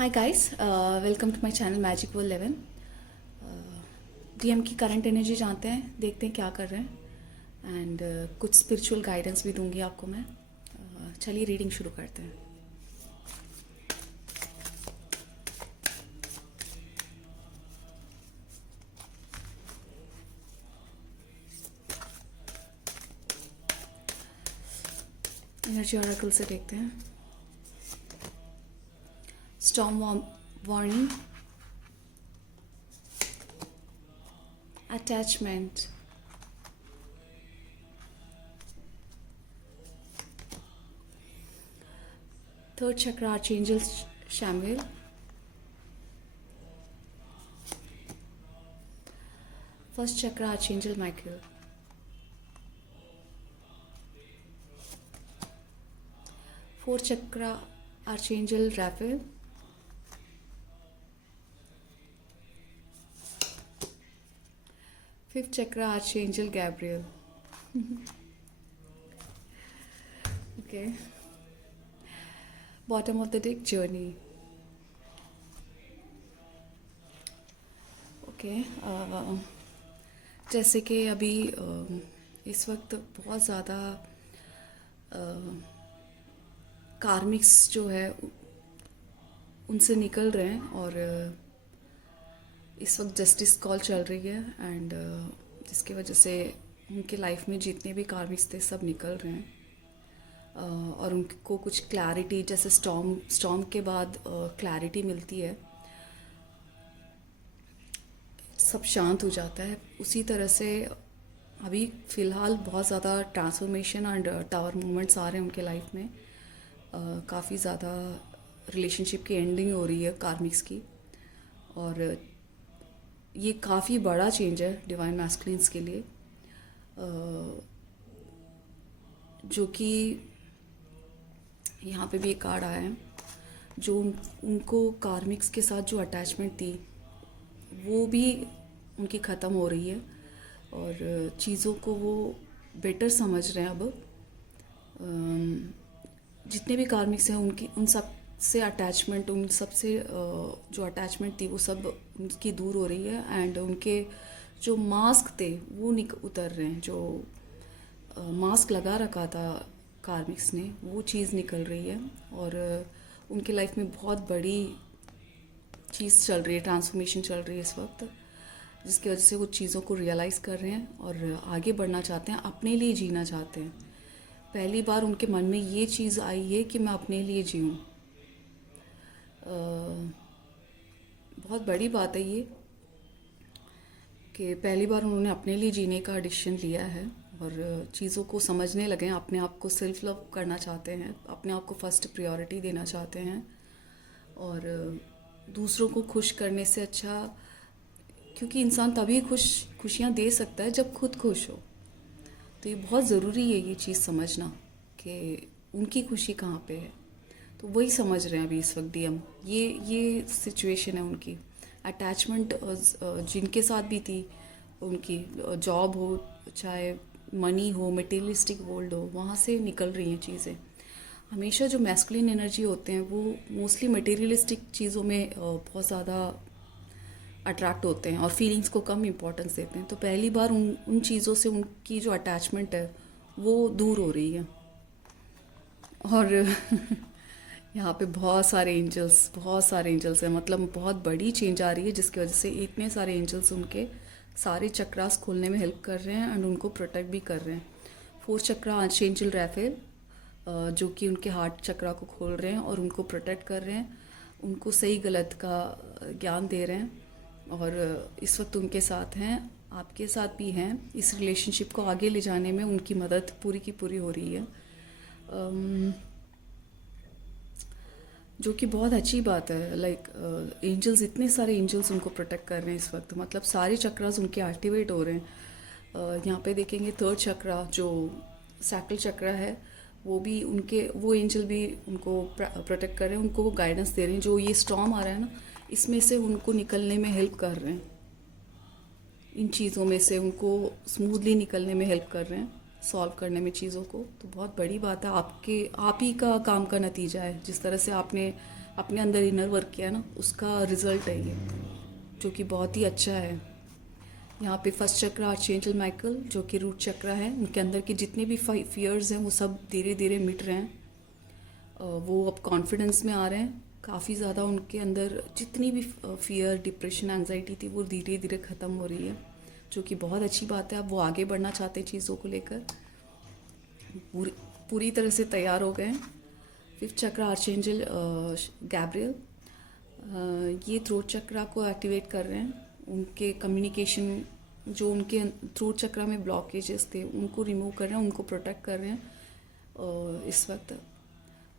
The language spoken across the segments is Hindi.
Hi guys, welcome to my channel Magic World 11। DM की करंट एनर्जी जानते हैं, देखते हैं क्या कर रहे हैं एंड कुछ स्पिरिचुअल गाइडेंस भी दूंगी आपको मैं। चलिए रीडिंग शुरू करते हैं। एनर्जी ऑरेकल से देखते हैं। स्टॉर्म वार्निंग, अटैचमेंट, थर्ड चक्र आर्चएंजल शैमुएल, फर्स्ट चक्र आर्चएंजल माइकल, फोर्थ चक्र आर्चएंजल Raphael, fifth chakra archangel Gabriel. Okay, bottom of the deck journey. Okay, जैसे कि अभी इस वक्त बहुत ज़्यादा कार्मिक्स जो है उनसे निकल रहे हैं और इस वक्त जस्टिस कॉल चल रही है एंड जिसकी वजह से उनके लाइफ में जितने भी कार्मिक्स थे सब निकल रहे हैं और उनको कुछ क्लैरिटी, जैसे स्टॉर्म के बाद क्लैरिटी मिलती है, सब शांत हो जाता है। उसी तरह से अभी फ़िलहाल बहुत ज़्यादा ट्रांसफॉर्मेशन एंड टावर मोमेंट्स आ रहे हैं उनके लाइफ में। काफ़ी ज़्यादा रिलेशनशिप की एंडिंग हो रही है कार्मिक्स की और ये काफ़ी बड़ा चेंज है डिवाइन मैस्कुलिन्स के लिए, जो कि यहाँ पे भी एक कार्ड आया है। जो उनको कार्मिक्स के साथ जो अटैचमेंट थी वो भी उनकी ख़त्म हो रही है और चीज़ों को वो बेटर समझ रहे हैं अब। जितने भी कार्मिक्स हैं उन सब से अटैचमेंट, उन सब से जो अटैचमेंट थी वो सब उनकी दूर हो रही है एंड उनके जो मास्क थे वो उतर रहे हैं। जो मास्क लगा रखा था कार्मिक्स ने वो चीज़ निकल रही है और उनके लाइफ में बहुत बड़ी चीज़ चल रही है, ट्रांसफॉर्मेशन चल रही है इस वक्त, जिसकी वजह से वो चीज़ों को रियलाइज़ कर रहे हैं और आगे बढ़ना चाहते हैं, अपने लिए जीना चाहते हैं। पहली बार उनके मन में ये चीज़ आई है कि मैं अपने लिए जीऊँ। बहुत बड़ी बात है ये कि पहली बार उन्होंने अपने लिए जीने का डिसीजन लिया है और चीज़ों को समझने लगे हैं, अपने आप को सेल्फ लव करना चाहते हैं, अपने आप को फर्स्ट प्रायोरिटी देना चाहते हैं और दूसरों को खुश करने से अच्छा, क्योंकि इंसान तभी खुशियाँ दे सकता है जब खुद खुश हो। तो ये बहुत ज़रूरी है ये चीज़ समझना कि उनकी खुशी कहाँ पे है। तो वही समझ रहे हैं अभी इस वक्त डीएम। ये सिचुएशन है उनकी। अटैचमेंट जिनके साथ भी थी, उनकी जॉब हो, चाहे मनी हो, मटेरियलिस्टिक वर्ल्ड हो, वहाँ से निकल रही हैं चीज़ें। हमेशा जो मैस्कुलिन एनर्जी होते हैं वो मोस्टली मटेरियलिस्टिक चीज़ों में बहुत ज़्यादा अट्रैक्ट होते हैं और फीलिंग्स को कम इम्पोर्टेंस देते हैं। तो पहली बार उन चीज़ों से उनकी जो अटैचमेंट है वो दूर हो रही है और यहाँ पे बहुत सारे एंजल्स हैं, मतलब बहुत बड़ी चेंज आ रही है जिसकी वजह से इतने सारे एंजल्स उनके सारे चक्रास खोलने में हेल्प कर रहे हैं एंड उनको प्रोटेक्ट भी कर रहे हैं। फोर्थ चक्रा आर्चएंजल राफेल जो कि उनके हार्ट चक्रा को खोल रहे हैं और उनको प्रोटेक्ट कर रहे हैं, उनको सही गलत का ज्ञान दे रहे हैं और इस वक्त उनके साथ हैं, आपके साथ भी हैं। इस रिलेशनशिप को आगे ले जाने में उनकी मदद पूरी की पूरी हो रही है, जो कि बहुत अच्छी बात है। लाइक एंजल्स, इतने सारे एंजल्स उनको प्रोटेक्ट कर रहे हैं इस वक्त, मतलब सारे चक्रास उनके एक्टिवेट हो रहे हैं। यहाँ पे देखेंगे थर्ड चक्रा जो सैकल चक्रा है वो भी वो एंजल भी उनको प्रोटेक्ट कर रहे हैं, उनको गाइडेंस दे रहे हैं। जो ये स्टॉर्म आ रहा है ना, इसमें से उनको निकलने में हेल्प कर रहे हैं, इन चीज़ों में से उनको स्मूथली निकलने में हेल्प कर रहे हैं, सॉल्व करने में चीज़ों को। तो बहुत बड़ी बात है, आप ही का काम का नतीजा है। जिस तरह से आपने अपने अंदर इनर वर्क किया ना, उसका रिजल्ट है ये, जो कि बहुत ही अच्छा है। यहाँ पे फर्स्ट चक्र आर्चेंजल माइकल, जो कि रूट चक्र है, उनके अंदर के जितने भी फियर्स हैं वो सब धीरे धीरे मिट रहे हैं। वो अब कॉन्फिडेंस में आ रहे हैं काफ़ी ज़्यादा। उनके अंदर जितनी भी फियर, डिप्रेशन, एंजाइटी थी वो धीरे धीरे ख़त्म हो रही है, जो कि बहुत अच्छी बात है। अब वो आगे बढ़ना चाहते हैं चीज़ों को लेकर, पूरी पूरी तरह से तैयार हो गए हैं। फिफ्थ चक्र आर्चेंजल गैब्रियल, ये थ्रोट चक्रा को एक्टिवेट कर रहे हैं। उनके कम्युनिकेशन, जो उनके थ्रोट चक्रा में ब्लॉकेजेस थे उनको रिमूव कर रहे हैं, उनको प्रोटेक्ट कर रहे हैं इस वक्त।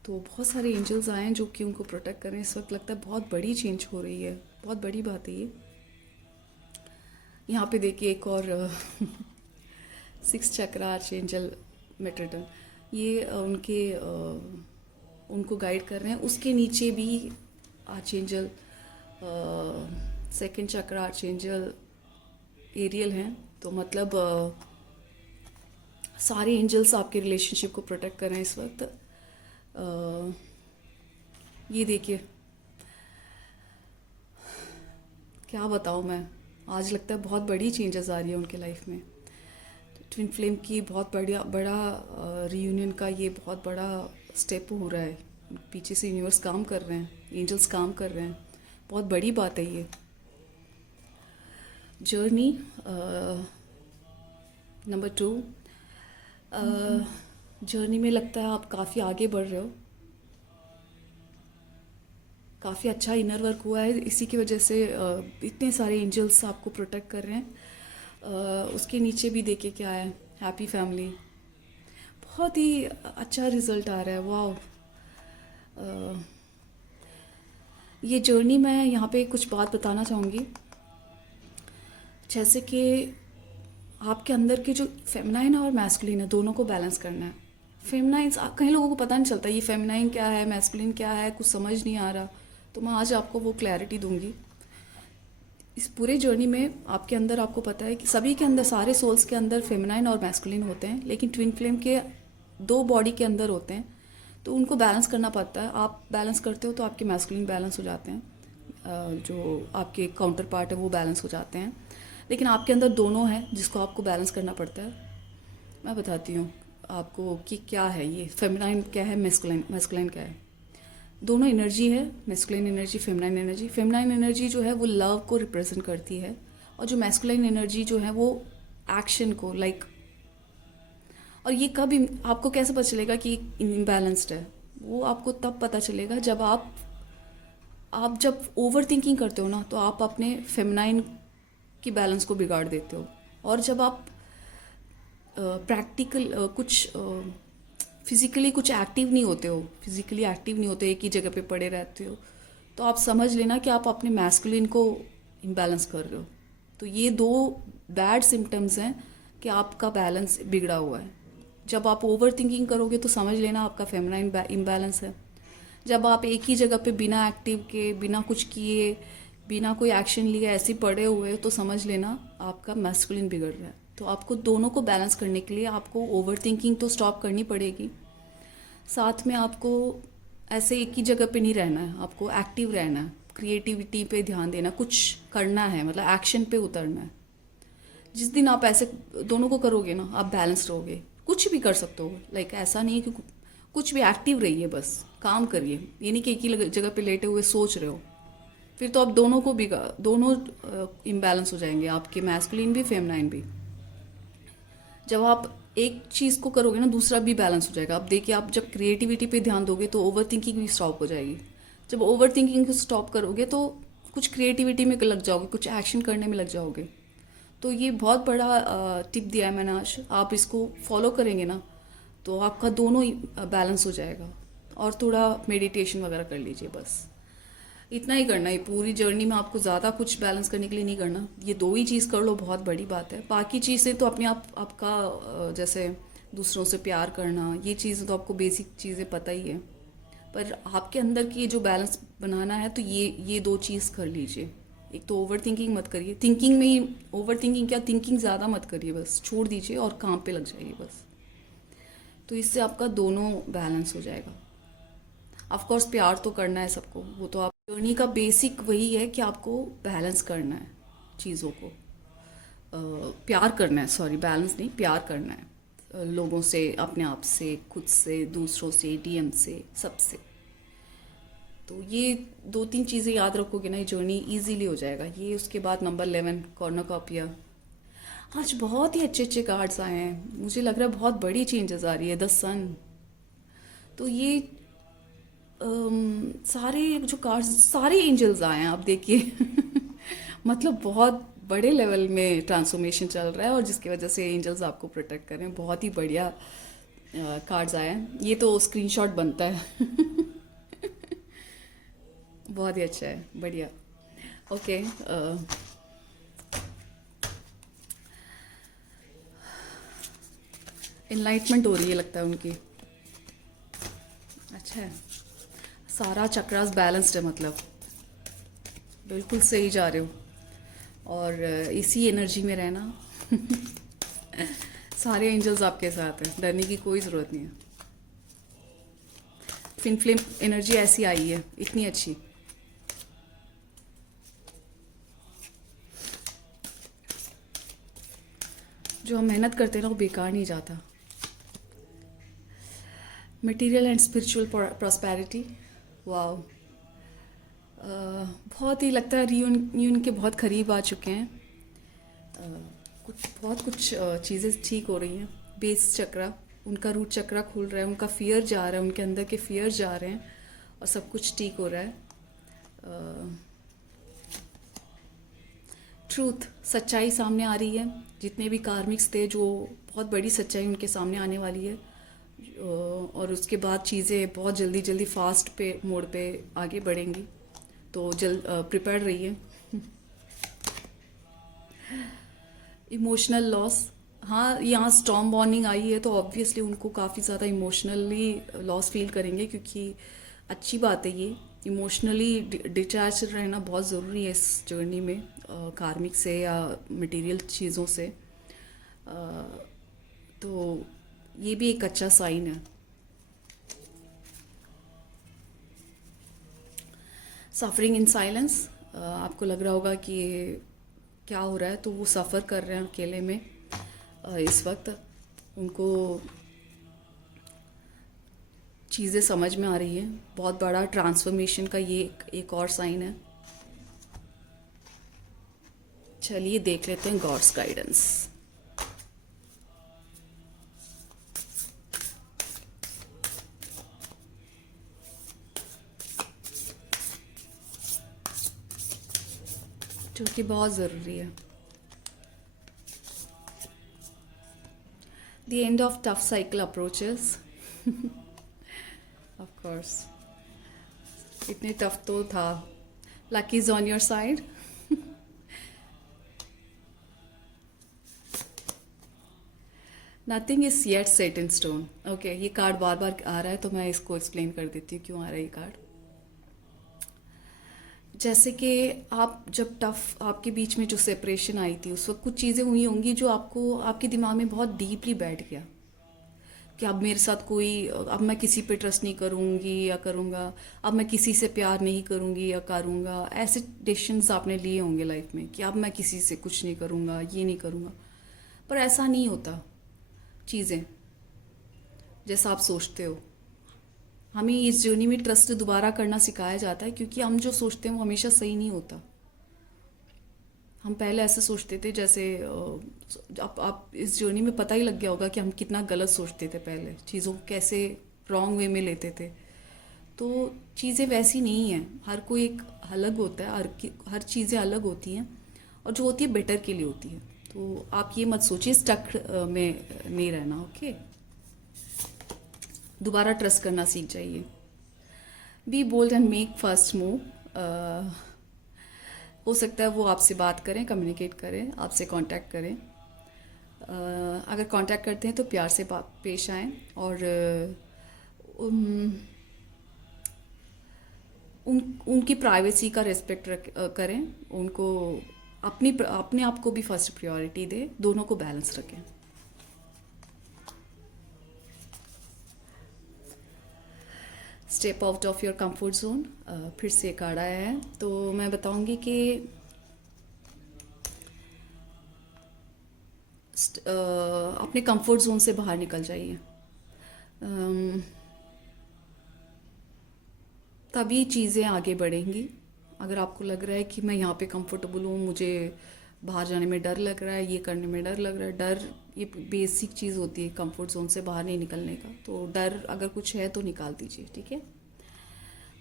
तो बहुत सारे एंजल्स आए हैं जो कि उनको प्रोटेक्ट कर रहे हैं इस वक्त। लगता है बहुत बड़ी चेंज हो रही है, बहुत बड़ी बात है ये। यहाँ पे देखिए एक और सिक्स चक्र आर्चेंजल मेट्रोडन, ये उनको गाइड कर रहे हैं। उसके नीचे भी आर्चेंजल सेकंड चक्र आर्चेंजल एरियल हैं। तो मतलब सारे एंजल्स आपके रिलेशनशिप को प्रोटेक्ट कर रहे हैं इस वक्त। ये देखिए, क्या बताऊँ मैं, आज लगता है बहुत बड़ी चेंजेस आ रही है उनके लाइफ में। ट्विन फ्लेम की बहुत बड़ा रीयूनियन का ये बहुत बड़ा स्टेप हो रहा है। पीछे से यूनिवर्स काम कर रहे हैं, एंजल्स काम कर रहे हैं, बहुत बड़ी बात है ये। जर्नी नंबर 2, जर्नी में लगता है आप काफ़ी आगे बढ़ रहे हो, काफ़ी अच्छा इनर वर्क हुआ है, इसी की वजह से इतने सारे एंजल्स आपको प्रोटेक्ट कर रहे हैं। उसके नीचे भी देखिए क्या है, हैप्पी फैमिली, बहुत ही अच्छा रिजल्ट आ रहा है, वाह। ये जर्नी में यहाँ पे कुछ बात बताना चाहूँगी, जैसे कि आपके अंदर के जो फेमिनाइन और मैस्कुलिन है, दोनों को बैलेंस करना है। फेमिनाइन, कई लोगों को पता नहीं चलता ये फेमिनाइन क्या है, मैस्कुलिन क्या है, कुछ समझ नहीं आ रहा, तो मैं आज आपको वो क्लैरिटी दूंगी। इस पूरे जर्नी में आपके अंदर, आपको पता है कि सभी के अंदर, सारे सोल्स के अंदर फेमिनाइन और मैस्कुलिन होते हैं, लेकिन ट्विन फ्लेम के 2 बॉडी के अंदर होते हैं, तो उनको बैलेंस करना पड़ता है। आप बैलेंस करते हो तो आपके मैस्कुलिन बैलेंस हो जाते हैं, जो आपके काउंटर पार्ट है वो बैलेंस हो जाते हैं। लेकिन आपके अंदर दोनों हैं जिसको आपको बैलेंस करना पड़ता है। मैं बताती हूँ आपको कि क्या है ये, फेमिनाइन क्या है, मैस्कुलिन क्या है। दोनों एनर्जी है, masculine energy, feminine energy. Feminine energy जो है वो लव को रिप्रेजेंट करती है, और जो मैस्कुलिन एनर्जी जो है वो एक्शन को, लाइक। और ये कब आपको कैसे पता चलेगा कि इम्बैलेंस्ड है? वो आपको तब पता चलेगा जब आप जब ओवर थिंकिंग करते हो ना, तो आप अपने फेमिनाइन की बैलेंस को बिगाड़ देते हो। और जब आप प्रैक्टिकल कुछ फिज़िकली कुछ एक्टिव नहीं होते हो, एक ही जगह पे पड़े रहते हो, तो आप समझ लेना कि आप अपने मैस्कुलिन को इम्बैलेंस कर रहे हो। तो ये 2 बैड सिम्टम्स हैं कि आपका बैलेंस बिगड़ा हुआ है। जब आप ओवर थिंकिंग करोगे तो समझ लेना आपका फेमिनाइन इम्बैलेंस है। जब आप एक ही जगह पे बिना एक्टिव के, बिना कुछ किए, बिना कोई एक्शन लिए ऐसे पड़े हुए, तो समझ लेना आपका मैस्कुलिन बिगड़ रहा है। तो आपको दोनों को बैलेंस करने के लिए आपको ओवर थिंकिंग तो स्टॉप करनी पड़ेगी, साथ में आपको ऐसे एक ही जगह पे नहीं रहना है, आपको एक्टिव रहना है, क्रिएटिविटी पे ध्यान देना, कुछ करना है, मतलब एक्शन पे उतरना है। जिस दिन आप ऐसे दोनों को करोगे ना, आप बैलेंस रहोगे, कुछ भी कर सकते हो। लाइक ऐसा नहीं है कि कुछ भी, एक्टिव रहिए, बस काम करिए। ये नहीं कि एक ही जगह पे लेटे हुए सोच रहे हो, फिर तो आप दोनों इम्बैलेंस हो जाएंगे, आपके मैस्कुलिन भी, फेमिनाइन भी। जब आप एक चीज़ को करोगे ना, दूसरा भी बैलेंस हो जाएगा। अब देखिए, आप जब क्रिएटिविटी पे ध्यान दोगे तो ओवर थिंकिंग भी स्टॉप हो जाएगी। जब ओवर थिंकिंग को स्टॉप करोगे तो कुछ क्रिएटिविटी में लग जाओगे, कुछ एक्शन करने में लग जाओगे। तो ये बहुत बड़ा टिप दिया है मैंने आज, आप इसको फॉलो करेंगे ना तो आपका दोनों बैलेंस हो जाएगा। और थोड़ा मेडिटेशन वगैरह कर लीजिए, बस इतना ही करना है। पूरी जर्नी में आपको ज़्यादा कुछ बैलेंस करने के लिए नहीं करना, ये 2 ही चीज़ कर लो, बहुत बड़ी बात है। बाकी चीज़ें तो अपने आपका जैसे दूसरों से प्यार करना, ये चीज़ें तो आपको बेसिक चीज़ें पता ही है, पर आपके अंदर की जो बैलेंस बनाना है तो ये 2 चीज़ कर लीजिए। एक तो ओवर थिंकिंग मत करिए, थिंकिंग में ही ओवर थिंकिंग क्या, थिंकिंग ज़्यादा मत करिए, बस छोड़ दीजिए और काम पे लग जाइए बस। तो इससे आपका दोनों बैलेंस हो जाएगा। ऑफ कोर्स प्यार तो करना है सबको, वो तो आप जर्नी का बेसिक वही है कि आपको बैलेंस करना है चीज़ों को। प्यार करना है, सॉरी बैलेंस नहीं, प्यार करना है लोगों से, अपने आप से, खुद से, दूसरों से, डीएम से, सबसे। तो ये दो तीन चीज़ें याद रखोगे ना, ये जर्नी इजीली हो जाएगा। ये उसके बाद नंबर 11 कॉर्नोकॉपिया। आज बहुत ही अच्छे अच्छे कार्ड्स आए हैं, मुझे लग रहा है बहुत बड़ी चेंजेस आ रही है। द सन। तो ये सारे जो कार्ड्स, सारे एंजल्स आए हैं, आप देखिए मतलब बहुत बड़े लेवल में ट्रांसफॉर्मेशन चल रहा है, और जिसकी वजह से एंजल्स आपको प्रोटेक्ट कर रहे हैं। बहुत ही बढ़िया कार्ड्स आए हैं। ये तो स्क्रीनशॉट बनता है बहुत ही अच्छा है, बढ़िया। ओके, इनलाइटमेंट हो रही है लगता है उनकी। अच्छा है, सारा चक्रास बैलेंस्ड है, मतलब बिल्कुल सही जा रहे हो, और इसी एनर्जी में रहना सारे एंजल्स आपके साथ हैं, डरने की कोई ज़रूरत नहीं है। फिन फ्लेम एनर्जी ऐसी आई है, इतनी अच्छी। जो हम मेहनत करते हैं ना, वो बेकार नहीं जाता। Material and spiritual prosperity, wow. बहुत ही लगता है रियूनियन के बहुत करीब आ चुके हैं। कुछ चीज़ें ठीक हो रही हैं। बेस चक्रा, उनका रूट चक्रा खुल रहा है, उनका फियर जा रहा है, उनके अंदर के फियर जा रहे हैं, और सब कुछ ठीक हो रहा है। ट्रूथ, सच्चाई सामने आ रही है। जितने भी कार्मिक्स थे, जो बहुत बड़ी सच्चाई उनके सामने आने वाली है, और उसके बाद चीज़ें बहुत जल्दी जल्दी फास्ट पे मोड पे आगे बढ़ेंगी। तो प्रिपेयर रहिए। इमोशनल लॉस, हाँ, यहाँ स्टॉर्म वार्निंग आई है, तो ऑब्वियसली उनको काफ़ी ज़्यादा इमोशनली लॉस फील करेंगे, क्योंकि अच्छी बात है ये। इमोशनली डिटैच रहना बहुत ज़रूरी है इस जर्नी में, कार्मिक से या मटेरियल चीज़ों से। तो ये भी एक अच्छा साइन है। सफरिंग इन साइलेंस, आपको लग रहा होगा कि ये क्या हो रहा है, तो वो सफ़र कर रहे हैं अकेले में इस वक्त। उनको चीज़ें समझ में आ रही हैं। बहुत बड़ा ट्रांसफॉर्मेशन का ये एक और साइन है। चलिए देख लेते हैं गॉड्स गाइडेंस। जो कि बहुत ज़रूरी है। The end of tough cycle approaches, of course इतने टफ तो था। Lucky is on your side. Nothing is yet set in stone. Okay, ये कार्ड बार बार आ रहा है, तो मैं इसको एक्सप्लेन कर देती हूँ क्यों आ रहा है ये कार्ड। जैसे कि आप जब टफ आपके बीच में जो सेपरेशन आई थी, उस वक्त कुछ चीज़ें हुई होंगी जो आपको, आपके दिमाग में बहुत डीपली बैठ गया कि अब मेरे साथ कोई, अब मैं किसी पे ट्रस्ट नहीं करूँगी या करूँगा, अब मैं किसी से प्यार नहीं करूँगी या करूँगा। ऐसे डिसीजंस आपने लिए होंगे लाइफ में कि अब मैं किसी से कुछ नहीं करूँगा, ये नहीं करूँगा। पर ऐसा नहीं होता चीज़ें जैसा आप सोचते हो। हमें इस जर्नी में ट्रस्ट दोबारा करना सिखाया जाता है, क्योंकि हम जो सोचते हैं वो हमेशा सही नहीं होता। हम पहले ऐसे सोचते थे, जैसे आप इस जर्नी में पता ही लग गया होगा कि हम कितना गलत सोचते थे पहले, चीज़ों को कैसे रॉन्ग वे में लेते थे। तो चीज़ें वैसी नहीं हैं, हर कोई एक अलग होता है, हर चीज़ें अलग होती हैं, और जो होती है बेटर के लिए होती है। तो आप ये मत सोचिए स्टक में नहीं रहना। ओके, दोबारा ट्रस्ट करना सीख जाइए। Be bold and make first move. हो सकता है वो आपसे बात करें, कम्युनिकेट करें, आपसे कांटेक्ट करें। अगर कांटेक्ट करते हैं तो प्यार से पेश आएँ, और उनकी प्राइवेसी का रिस्पेक्ट करें। उनको अपने आप को भी फर्स्ट प्रायोरिटी दें, दोनों को बैलेंस रखें। Step out of your comfort zone. फिर से कार्ड आया है, तो मैं बताऊंगी कि अपने कंफर्ट जोन से बाहर निकल जाइए। तभी चीज़ें आगे बढ़ेंगी। अगर आपको लग रहा है कि मैं यहाँ पे कंफर्टेबल हूँ, मुझे बाहर जाने में डर लग रहा है, ये करने में डर लग रहा है, डर ये बेसिक चीज़ होती है कंफर्ट जोन से बाहर नहीं निकलने का। तो डर अगर कुछ है तो निकाल दीजिए, ठीक है।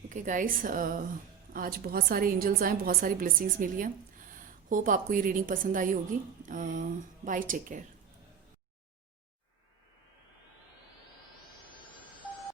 ओके गाइस, आज बहुत सारे एंजल्स आए, बहुत सारी ब्लेसिंग्स मिली हैं। होप आपको ये रीडिंग पसंद आई होगी। Bye, take care.